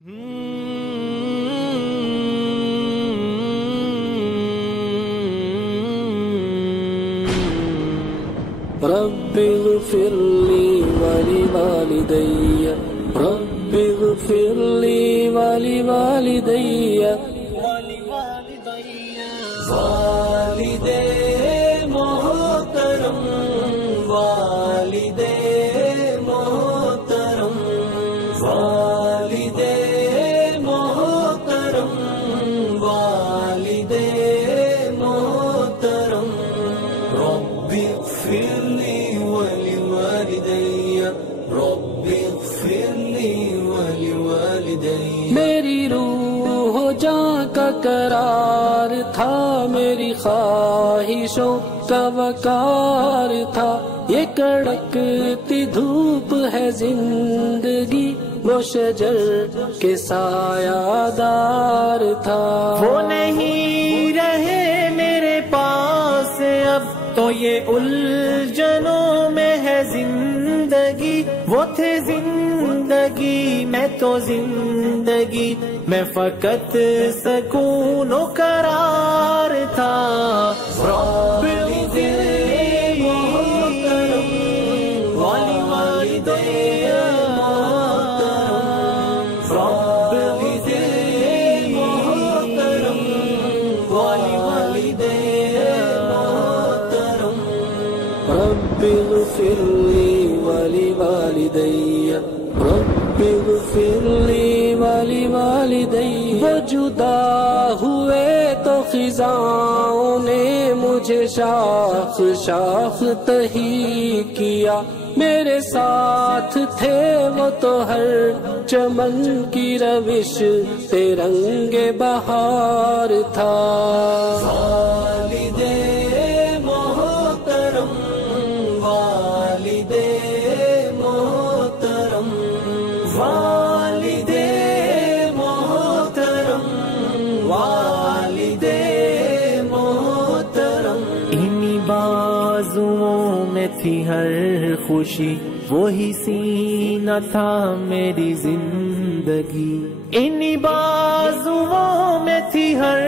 رب اغفر لي ولوالدي رب اغفر لي ولوالدي والدے محترم والدے محترم والدے محترم والدے محترم رب اغفر لي ولوالدي رب اغفر لي ولوالدي میری روح و جاں کا قرار تھا، میری خواہشوں کا وقار تھا، یہ کڑکتی دھوپ ہے زندگی، وہ شجر کے سایہ دار تھا، وہ نہیں رہے میرے پاس اب تو یہ الجھنوں میں ہے زندگی، وہ تھے زندگی میں تو زندگی میں فقط سکون و قرار تھا، رب اغفر لي ولوالدي رب اغفر لي ولوالدي رب اغفر لي ولوالدي رب اغفر لي ولوالدي وہ جدا ہوئے تو خزاں نے مجھے شاخ شاخ تہی کیا، میرے ساتھ تھے وہ تو ہر چمن کی روش پہ رنگ بہار تھا، والدے محترم والدے محترم والدے محترم والدے محترم انہی بازوؤں میں تھی ہر خوشی، وہی سینہ تھا میری زندگی، انہی بازوؤں میں تھی ہر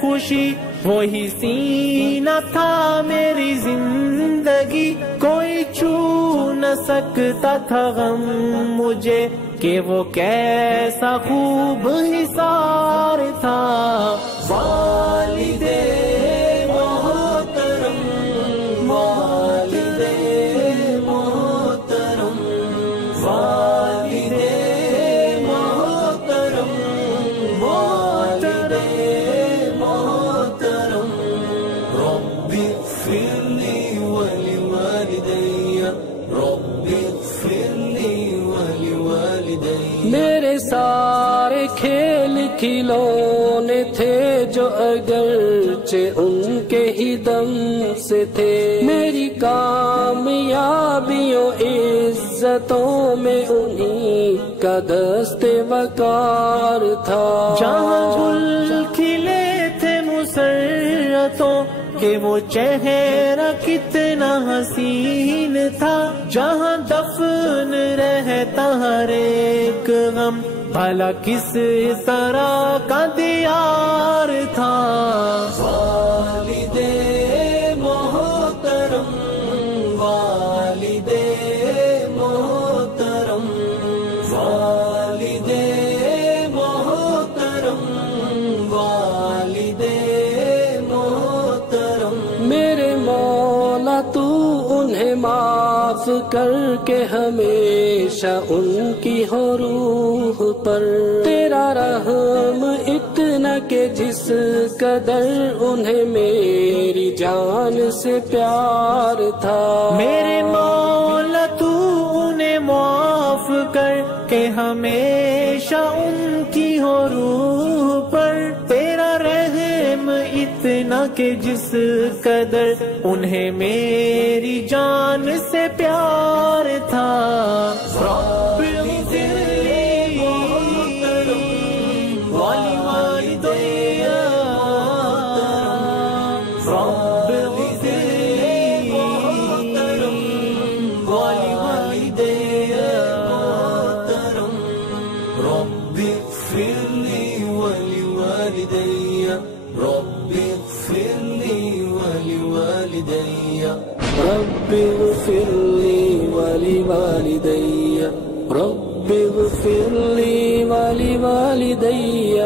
خوشی، وہی سینہ تھا میری زندگی، کوئی چھو نہ سکتا تھا غم مجھے کہ وہ کیسا خوب حصار تھا، والدے محترم والدے محترم والدے محترم والدے محترم رب اغفر لي ولوالدي رب اغفر لي ولوالدي میرے سارے کھیل کھلونے تھے جو اگرچہ ان کے ہی دم سے تھے، میری کامیابیوں عزتوں میں انہی کا دست وقار تھا، جہاں گل کھلے تھے مسرتوں کہ وہ چہرہ کتنا حسین تھا، جہاں دفن رہتا ہر ایک غم بھلا کس طرح کا دیار تھا، والدے محترم والدے محترم والدے محترم والدے محترم میرے مولا تو انہیں معاف کر کے ہمیشہ ان کی ہو روح پر، تیرا رحم اتنا کہ جس قدر انہیں میری جان سے پیار تھا، میرے مولا تو انہیں معاف کر کے ہمیشہ ان کی ہو روح پر، تیرا رحم اتنا کہ جس قدر انہیں میری جان سے پیار تھا، رب اغفر لي ولوالدي رب اغفر لي ولوالدي رب رب اغفر لي ولوالدي رب اغفر لي ولوالدي رب اغفر لي ولوالدي رب اغفر لي ولوالدي